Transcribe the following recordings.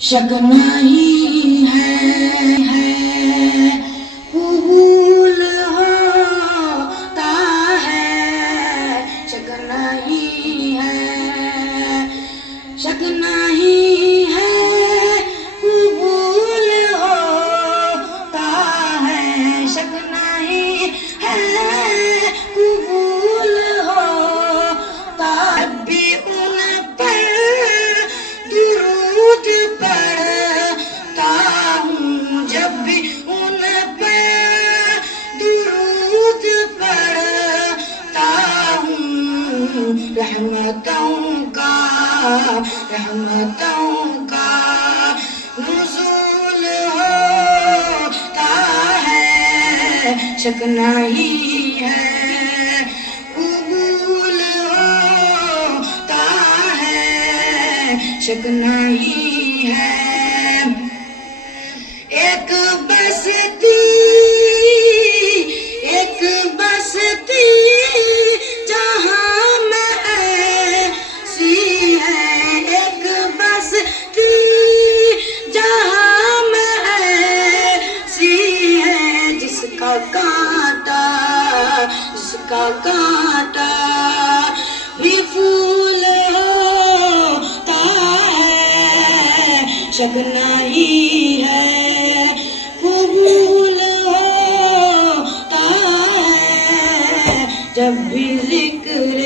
شک نہیں ہے قبول ہوتا ہے، شک نہیں ہے، شک نہیں ہے قبول ہوتا ہے، شک نہیں ہے قبول ہوتا ہے۔ بھی ان پر درود پڑھتا ہوں، جب بھی ان پر درود پڑھتا ہوں، رحمتوں کا نزول ہوتا ہے، شک نہیں ہے قبول ہوتا ہے، شک نہیں ہے۔ ایک بستی جہاں میں ایسی ہے، ایک بستی جہاں میں ایسی ہے، جس کا کانٹا بھی پھول ہوتا ہے، شک نہیں ہے قبول ہوتا ہے، جب بھی ذکر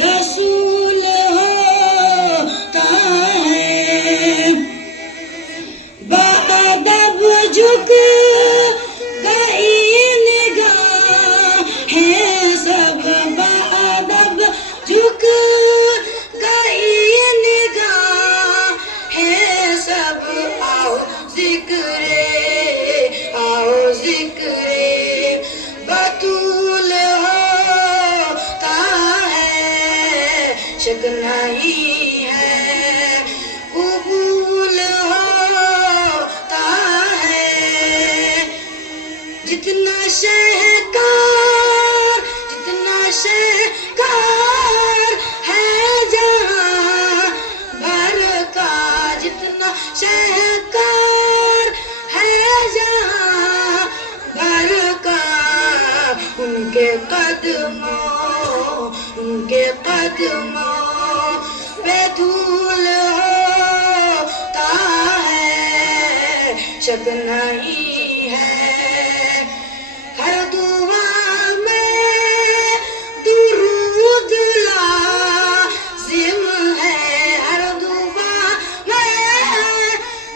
رسول ہوتا ہے۔ بادب جھک گئی نگاہیں سب، بادب جھک گئی نگاہیں سب، آؤ ذکر بطول ہوتا ہے، شک نہیں ہے قبول ہوتا ہے۔ جتنا شہکار ہے جہاں بھر کا، جتنا شہکار ہے جہاں بھر کا، ان کے قدموں پہ دھول ہوتا ہے، شک نہیں ہے۔ ہر دعا میں درود لازم ہے، ہر دعا میں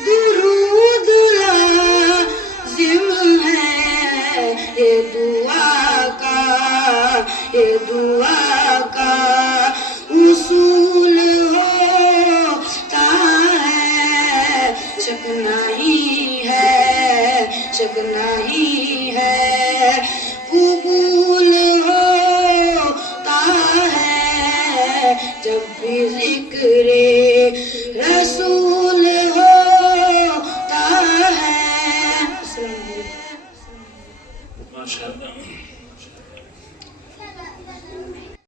درود لازم ہے، یہ دعا کا اصول ہوتا ہے، شک نہیں ہے، شک نہیں ہے قبول ہوتا ہے، جب بھی ذکر